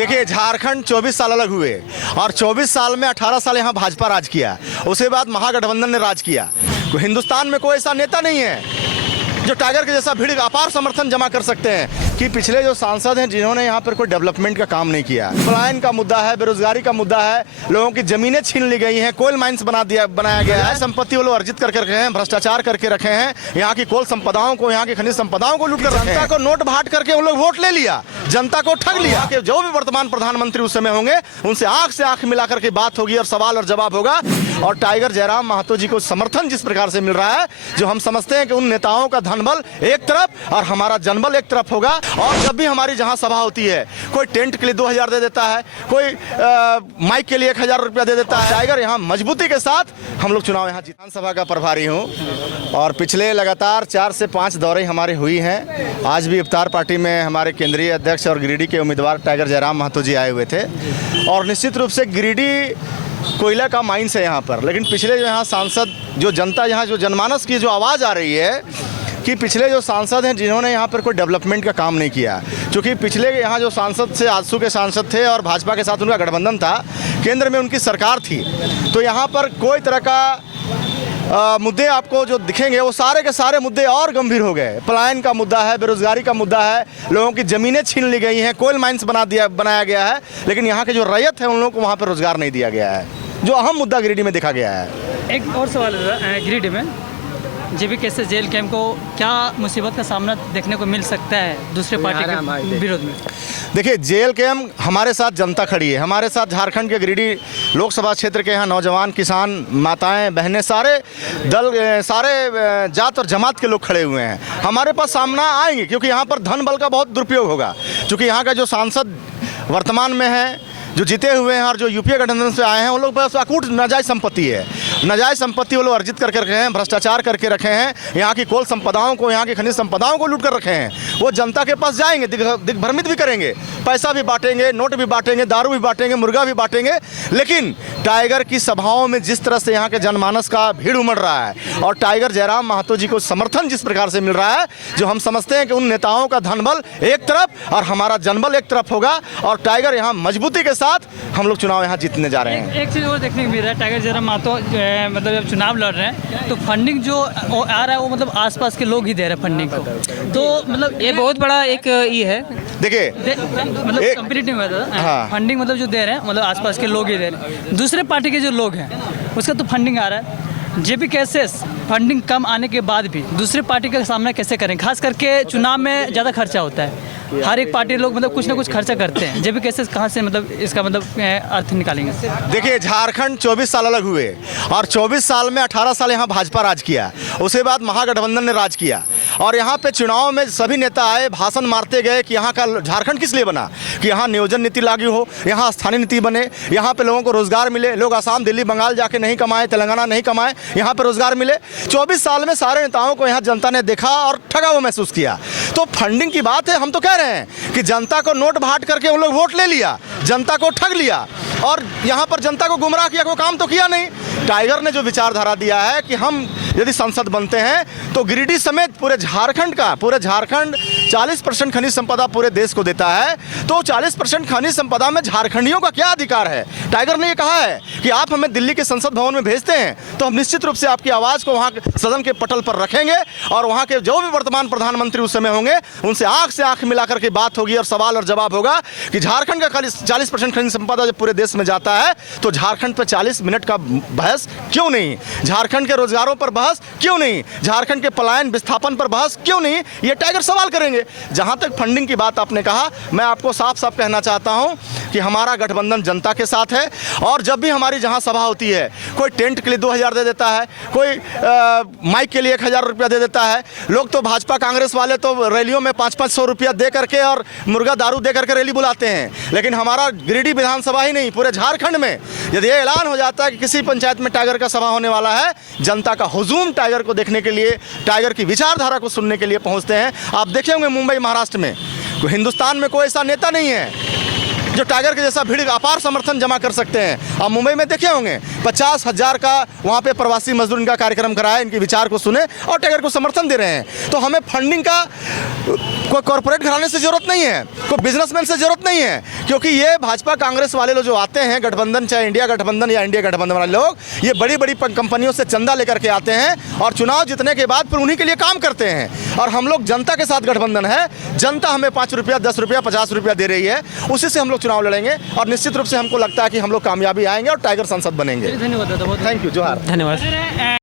देखिए, झारखंड 24 साल अलग हुए और 24 साल में 18 साल यहाँ भाजपा राज किया, उसके बाद महागठबंधन ने राज किया। तो हिंदुस्तान में कोई ऐसा नेता नहीं है जो टाइगर के जैसा भीड़ अपार समर्थन जमा कर सकते हैं कि पिछले जो सांसद हैं जिन्होंने यहाँ पर कोई डेवलपमेंट का काम नहीं किया। पलायन का मुद्दा है, बेरोजगारी का मुद्दा है, लोगों की जमीनें छीन ली गई हैं, कोल माइंस बनाया गया है, संपत्ति वो लोग अर्जित करके रखे हैं, भ्रष्टाचार करके रखे हैं, यहाँ की कोल संपदाओं को, यहाँ की खनिज संपदाओं को लूट कर रखे हैं। जनता को नोट बांट करके उन लोग वोट ले लिया, जनता को ठग लिया कि जो भी वर्तमान प्रधानमंत्री उस समय होंगे उनसे आंख से आंख मिलाकर के बात होगी और सवाल और जवाब होगा। और टाइगर जयराम महतो जी को समर्थन जिस प्रकार से मिल रहा है, जो हम समझते हैं कि उन नेताओं का धनबल एक तरफ और हमारा जनबल एक तरफ होगा। और जब भी हमारी जहां सभा होती है, कोई टेंट के लिए 2000 दे देता है, कोई माइक के लिए 1000 रुपया दे देता है। टाइगर यहाँ मजबूती के साथ हम लोग चुनाव यहाँ विधानसभा का प्रभारी हूँ और पिछले लगातार 4 से 5 दौरे हमारी हुई हैं। आज भी इफ्तार पार्टी में हमारे केंद्रीय अध्यक्ष और गिरिडीह के उम्मीदवार टाइगर जयराम महतो जी आए हुए थे। और निश्चित रूप से गिरिडीह कोयला का माइंस है यहाँ पर, लेकिन पिछले जो यहाँ सांसद, जो जनता यहाँ, जो जनमानस की जो आवाज़ आ रही है कि पिछले जो सांसद हैं जिन्होंने यहाँ पर कोई डेवलपमेंट का काम नहीं किया, क्योंकि पिछले यहाँ जो सांसद से आजसू के सांसद थे और भाजपा के साथ उनका गठबंधन था, केंद्र में उनकी सरकार थी, तो यहाँ पर कोई तरह का मुद्दे आपको जो दिखेंगे वो सारे के सारे मुद्दे और गंभीर हो गए। पलायन का मुद्दा है, बेरोजगारी का मुद्दा है, लोगों की ज़मीनें छीन ली गई हैं, कोल माइंस बनाया गया है, लेकिन यहाँ के जो रैयत है उन लोगों को वहाँ पर रोजगार नहीं दिया गया है, जो अहम मुद्दा गिरिडीह में देखा गया है। एक और सवाल है, गिरिडीह में जेबी कैसे जेल कैंप को क्या मुसीबत का सामना देखने को मिल सकता है दूसरे पार्टी के विरोध में? देखिए, जेल कैंप हमारे साथ जनता खड़ी है, हमारे साथ झारखंड के गिरिडीह लोकसभा क्षेत्र के यहाँ नौजवान, किसान, माताएं, बहनें, सारे दल, सारे जात और जमात के लोग खड़े हुए हैं। हमारे पास सामना आएंगे क्योंकि यहाँ पर धन बल का बहुत दुरुपयोग होगा, क्योंकि यहाँ का जो सांसद वर्तमान में है, जो जीते हुए हैं और जो यूपीए गठबंधन से आए हैं, उन लोग पास अकूट नाजायज संपत्ति है, नाजायज संपत्ति वो लोग अर्जित करके रखे हैं, भ्रष्टाचार करके रखे हैं, यहाँ की कोल संपदाओं को, यहाँ की खनिज संपदाओं को लूट कर रखे हैं। वो जनता के पास जाएंगे, दिग्भ्रमित भी करेंगे, पैसा भी बांटेंगे, नोट भी बांटेंगे, दारू भी बांटेंगे, मुर्गा भी बांटेंगे, लेकिन टाइगर की सभाओं में जिस तरह से यहाँ के जनमानस का भीड़ उमड़ रहा है और टाइगर जयराम महतो जी को समर्थन जिस प्रकार से मिल रहा है, जो हम समझते हैं कि उन नेताओं का धनबल एक तरफ और हमारा जनबल एक तरफ होगा। और टाइगर यहाँ मजबूती के साथ हम लोग चुनाव यहाँ जीतने जा रहे हैं। एक चीज़ और देखने को मिल रहा है, टाइगर जयराम महतो मतलब जब चुनाव लड़ रहे हैं तो फंडिंग जो आ रहा है वो मतलब आसपास के लोग ही दे रहे हैं फंडिंग को, तो मतलब ये बहुत बड़ा एक ये है। देखिए, मतलब कंपेरेटिव है, फंडिंग मतलब जो दे रहे हैं मतलब आसपास के लोग ही दे रहे हैं, दूसरे पार्टी के जो लोग हैं उसका तो फंडिंग आ रहा है। जेबी कैसे फंडिंग कम आने के बाद भी दूसरे पार्टी का सामना कैसे करें? खास करके चुनाव में ज़्यादा खर्चा होता है, हर एक पार्टी लोग मतलब कुछ ना कुछ खर्चा करते हैं, जेबी कैसे कहाँ से मतलब इसका मतलब अर्थ निकालेंगे? देखिए, झारखंड 24 साल अलग हुए और 24 साल में 18 साल यहाँ भाजपा राज किया, उसके बाद महागठबंधन ने राज किया। और यहाँ पे चुनाव में सभी नेता आए, भाषण मारते गए कि यहाँ का झारखंड किस लिए बना, कि यहाँ नियोजन नीति लागू हो, यहाँ स्थानीय नीति बने, यहाँ पे लोगों को रोजगार मिले, लोग आसाम, दिल्ली, बंगाल जाके नहीं कमाए, तेलंगाना नहीं कमाए, यहाँ पे रोजगार मिले। 24 साल में सारे नेताओं को यहाँ जनता ने देखा और ठगा हुआ महसूस किया। तो फंडिंग की बात है, हम तो कह रहे हैं कि जनता को नोट बांट करके उन लोग वोट ले लिया, जनता को ठग लिया और यहाँ पर जनता को गुमराह किया, कोई काम तो किया नहीं। टाइगर ने जो विचारधारा दिया है कि हम यदि संसद बनते हैं तो गिरिडीह समेत पूरे झारखंड 40% खनिज संपदा पूरे देश को देता है, तो 40% खनिज संपदा में झारखंडियों का क्या अधिकार है? टाइगर ने ये कहा है कि आप हमें दिल्ली के संसद भवन में भेजते हैं तो हम निश्चित रूप से आपकी आवाज़ को वहाँ सदन के पटल पर रखेंगे और वहाँ के जो भी वर्तमान प्रधानमंत्री उस समय होंगे उनसे आंख मिलाकर के बात होगी और सवाल और जवाब होगा कि झारखंड का 40% खनिज संपदा जब पूरे देश में जाता है तो झारखंड पर 40 मिनट का बहस क्यों नहीं, झारखंड के रोजगारों पर बहस क्यों नहीं, झारखंड के पलायन विस्थापन पर बहस क्यों नहीं, ये टाइगर सवाल करेंगे। जहां तक फंडिंग की बात आपने कहा, मैं आपको साफ साफ कहना चाहता हूं कि हमारा गठबंधन जनता के साथ है और जब भी हमारी जहां सभा होती है, कोई टेंट के लिए 2000 दे देता है, कोई माइक के लिए 1000 रुपया दे देता है। लोग तो भाजपा कांग्रेस वाले तो रैलियों में 500-500 रुपया दे करके और मुर्गा दारू दे करके रैली बुलाते हैं, लेकिन हमारा गिरिडीह विधानसभा ही नहीं, पूरे झारखंड में यदि ये ऐलान हो जाता है कि किसी पंचायत में टाइगर का सभा होने वाला है, जनता का हुजूम टाइगर को देखने के लिए, टाइगर की विचारधारा को सुनने के लिए पहुंचते हैं। आप देखे होंगे मुंबई, महाराष्ट्र में, हिंदुस्तान में कोई ऐसा नेता नहीं है जो टाइगर के जैसा भीड़ अपार समर्थन जमा कर सकते हैं। आप मुंबई में देखे होंगे 50,000 का वहाँ पे प्रवासी मजदूर इनका कार्यक्रम कराया, इनके विचार को सुने और टाइगर को समर्थन दे रहे हैं। तो हमें फंडिंग का कोई कॉर्पोरेट घराने से जरूरत नहीं है, कोई बिजनेसमैन से जरूरत नहीं है, क्योंकि ये भाजपा कांग्रेस वाले लोग जो आते हैं गठबंधन, चाहे इंडिया गठबंधन या इंडिया गठबंधन वाले लोग, ये बड़ी बड़ी कंपनियों से चंदा लेकर के आते हैं और चुनाव जीतने के बाद फिर उन्हीं के लिए काम करते हैं। और हम लोग जनता के साथ गठबंधन है, जनता हमें 5 रुपया, 10 रुपया, 50 रुपया दे रही है, उसी से हम लोग चुनाव लड़ेंगे और निश्चित रूप से हमको लगता है कि हम लोग कामयाबी आएंगे और टाइगर संसद बनेंगे। धन्यवाद दादा, बहुत थैंक यू, जोहार। धन्यवाद।